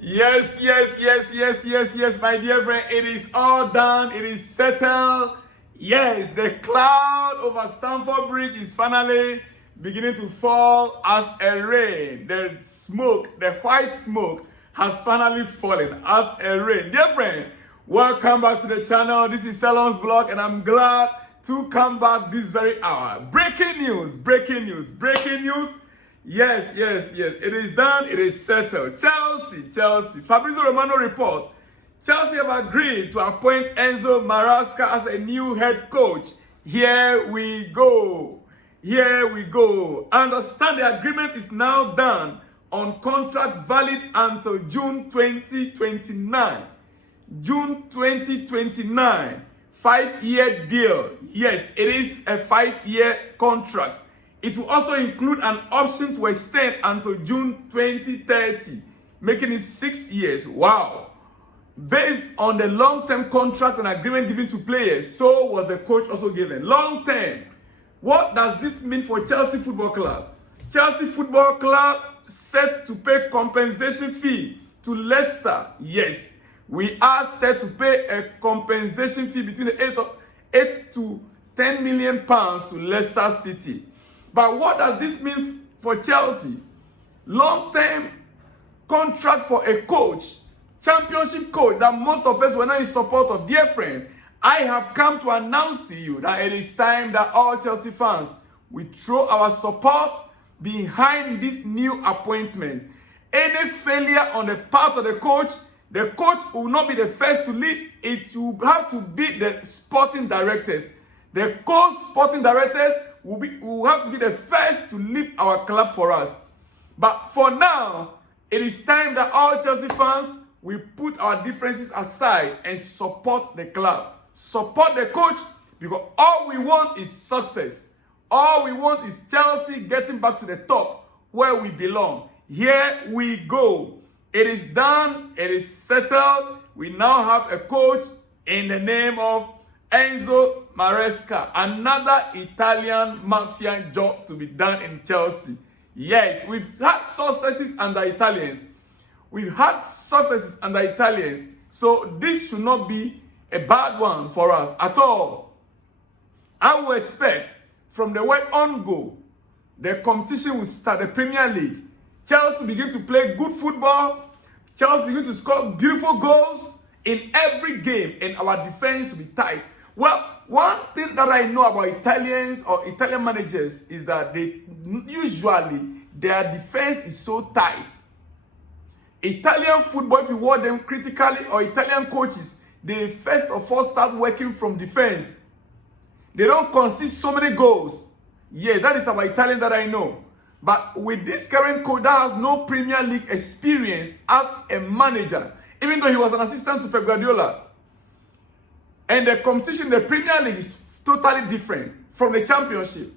Yes, my dear friend. It is all done. It is settled. Yes, the cloud over Stamford Bridge is finally beginning to fall as a rain. The smoke, the white smoke, has finally fallen as a rain. Dear friend, welcome back to the channel. This is Salon's blog, and I'm glad to come back this very hour. Breaking news. Yes. It is done. It is settled. Chelsea. Fabrizio Romano report. Chelsea have agreed to appoint Enzo Maresca as a new head coach. Here we go. Understand the agreement is now done on contract valid until June 2029. June 2029. 5-year deal. Yes, it is a 5-year contract. It will also include an option to extend until June 2030, making it 6 years. Wow. Based on the long-term contract and agreement given to players, so was the coach also given. Long-term. What does this mean for Chelsea Football Club? Chelsea Football Club set to pay compensation fee to Leicester. Yes, we are set to pay a compensation fee between 8 to 10 million pounds to Leicester City. But what does this mean for Chelsea? Long-term contract for a coach, championship coach that most of us were not in support of. Dear friend, I have come to announce to you that it is time that all Chelsea fans will throw our support behind this new appointment. Any failure on the part of the coach will not be the first to leave. It will have to be the sporting directors. The co-sporting directors will have to be the first to leave our club for us. But for now, it is time that all Chelsea fans will put our differences aside and support the club. Support the coach, because all we want is success. All we want is Chelsea getting back to the top where we belong. Here we go. It is done. It is settled. We now have a coach in the name of Enzo Maresca. Another Italian mafia job to be done in Chelsea. Yes, we've had successes under Italians. So this should not be a bad one for us at all. I will expect from the word on go, the competition will start. The Premier League. Chelsea begin to play good football. Chelsea begin to score beautiful goals in every game, and our defense will be tight. Well, one thing that I know about Italians or Italian managers is that their defense is so tight. Italian football, if you watch them critically, or Italian coaches, they first of all start working from defense. They don't concede so many goals. Yeah, that is our Italian that I know. But with this current coach that has no Premier League experience as a manager, even though he was an assistant to Pep Guardiola, and the competition in the Premier League is totally different from the Championship.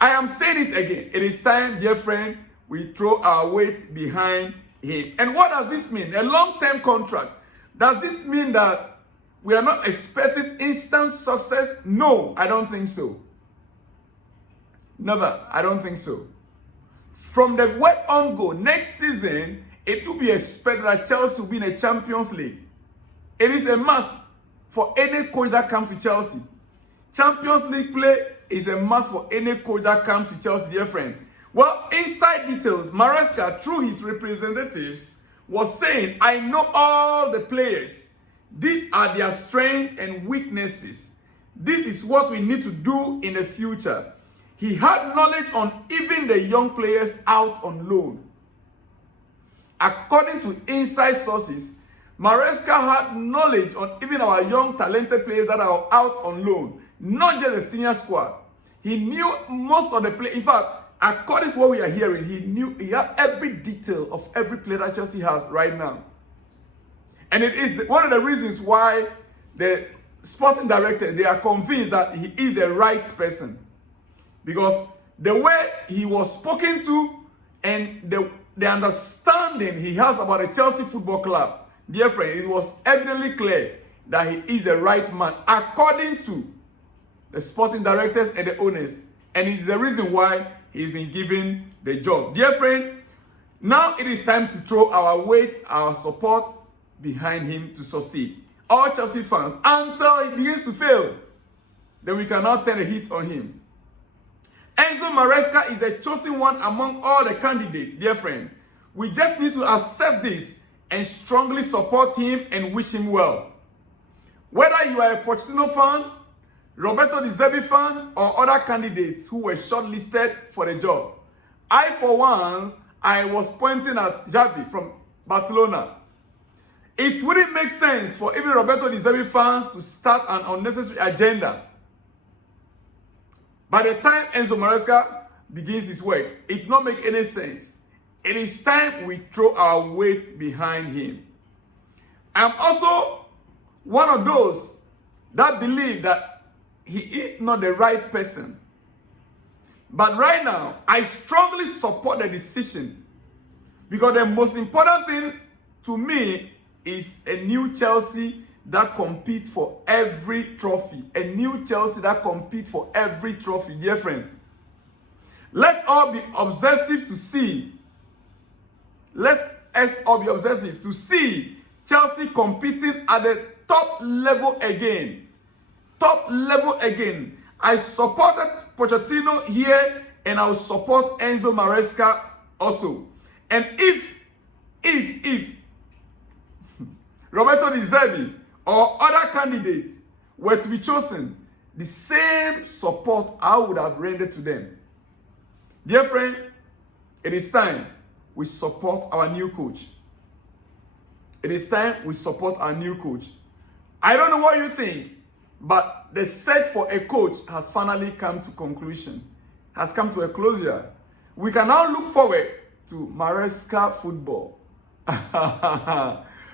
I am saying it again. It is time, dear friend, we throw our weight behind him. And what does this mean? A long-term contract. Does this mean that we are not expecting instant success? No, I don't think so. Never. I don't think so. From the word on go, next season, it will be expected that Chelsea will be in a Champions League. It is a must for any coach that comes to Chelsea. Champions League play is a must for any coach that comes to Chelsea, dear friend. Well, inside details, Maresca, through his representatives, was saying, I know all the players. These are their strengths and weaknesses. This is what we need to do in the future. He had knowledge on even the young players out on loan. According to inside sources, Maresca had knowledge on even our young talented players that are out on loan, not just the senior squad. He knew most of the players. In fact, according to what we are hearing, he had every detail of every player that Chelsea has right now. And it is one of the reasons why the sporting director, they are convinced that he is the right person. Because the way he was spoken to and the understanding he has about the Chelsea Football Club, dear friend, it was evidently clear that he is the right man, according to the sporting directors and the owners. And it's the reason why he's been given the job. Dear friend, Now it is time to throw our weight, our support behind him to succeed. All Chelsea fans, until he begins to fail, then we cannot turn a hit on him. Enzo Maresca is a chosen one among all the candidates, dear friend. We just need to accept this and strongly support him and wish him well. Whether you are a Pochettino fan, Roberto De Zerbi fan, or other candidates who were shortlisted for the job, I, for one, I was pointing at Xavi from Barcelona. It wouldn't make sense for even Roberto De Zerbi fans to start an unnecessary agenda. By the time Enzo Maresca begins his work, it will not make any sense. It is time we throw our weight behind him. I'm also one of those that believe that he is not the right person. But right now, I strongly support the decision, because the most important thing to me is a new Chelsea that competes for every trophy. A new Chelsea that competes for every trophy, dear friend. Let all be obsessive to see. Let us all be obsessive to see Chelsea competing at the top level again. Top level again. I supported Pochettino here, and I will support Enzo Maresca also. And if Roberto De Zerbi or other candidates were to be chosen, the same support I would have rendered to them. Dear friend, it is time we support our new coach. It is time we support our new coach. I don't know what you think, but the search for a coach has finally come to conclusion, has come to a closure. We can now look forward to Maresca football.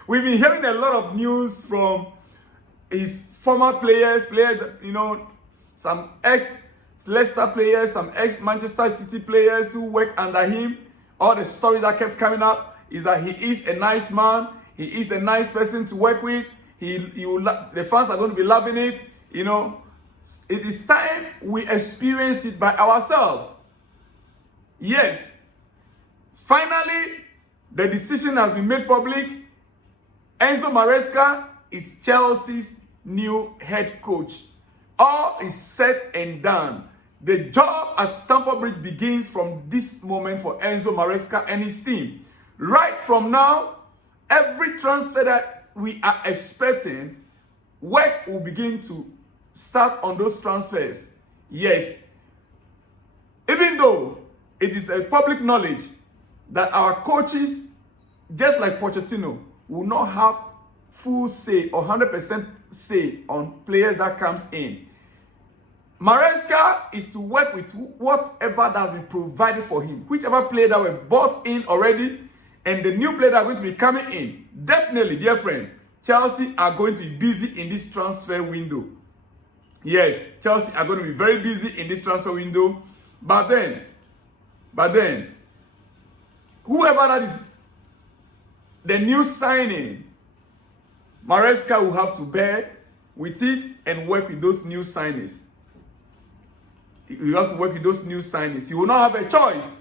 We've been hearing a lot of news from his former players, some ex-Leicester players, some ex-Manchester City players who work under him. All the stories that kept coming up is that he is a nice man. He is a nice person to work with. The fans are going to be loving it. It is time we experience it by ourselves. Yes. Finally, the decision has been made public. Enzo Maresca is Chelsea's new head coach. All is said and done. The job at Stamford Bridge begins from this moment for Enzo Maresca and his team. Right from now, every transfer that we are expecting, work will begin to start on those transfers. Yes. Even though it is a public knowledge that our coaches, just like Pochettino, will not have full say or 100% say on players that comes in. Maresca is to work with whatever that has been provided for him. Whichever player that were bought in already and the new player that are going to be coming in. Definitely, dear friend, Chelsea are going to be busy in this transfer window. Yes, Chelsea are going to be very busy in this transfer window. But then, whoever that is the new signing, Maresca will have to bear with it and work with those new signings. You have to work with those new signings. He will not have a choice.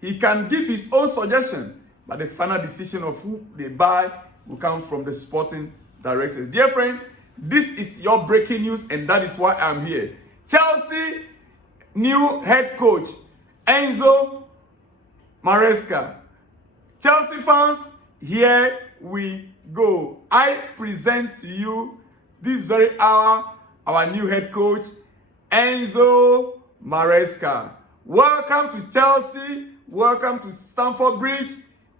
He can give his own suggestion, but the final decision of who they buy will come from the sporting directors. Dear friend, this is your breaking news, and that is why I'm here. Chelsea new head coach, Enzo Maresca. Chelsea fans, here we go. I present to you this very hour our new head coach, Enzo Maresca. Welcome to Chelsea. Welcome to Stamford Bridge.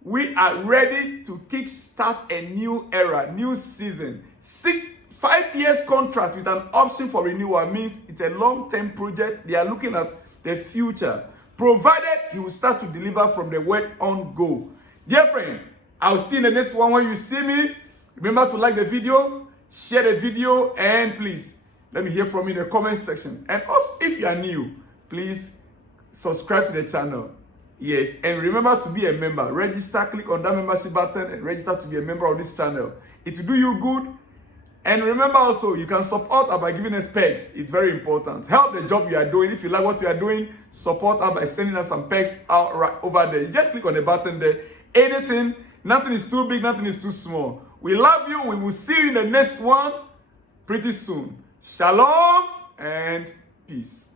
We are ready to kickstart a new era, new season. 5 years contract with an option for renewal means it's a long-term project. They are looking at the future, provided he will start to deliver from the word on go. Dear friend, I'll see you in the next one. When you see me, remember to like the video, share the video, and please let me hear from you in the comment section. And also, if you are new, please subscribe to the channel. Yes, and remember to be a member. Register, click on that membership button and register to be a member of this channel. It will do you good And remember also, you can support her by giving us perks. It's very important. Help the job you are doing. If you like what you are doing, support her by sending us some perks out right over there. You just click on the button there. Anything, nothing is too big, nothing is too small. We love you. We will see you in the next one pretty soon. Shalom and peace.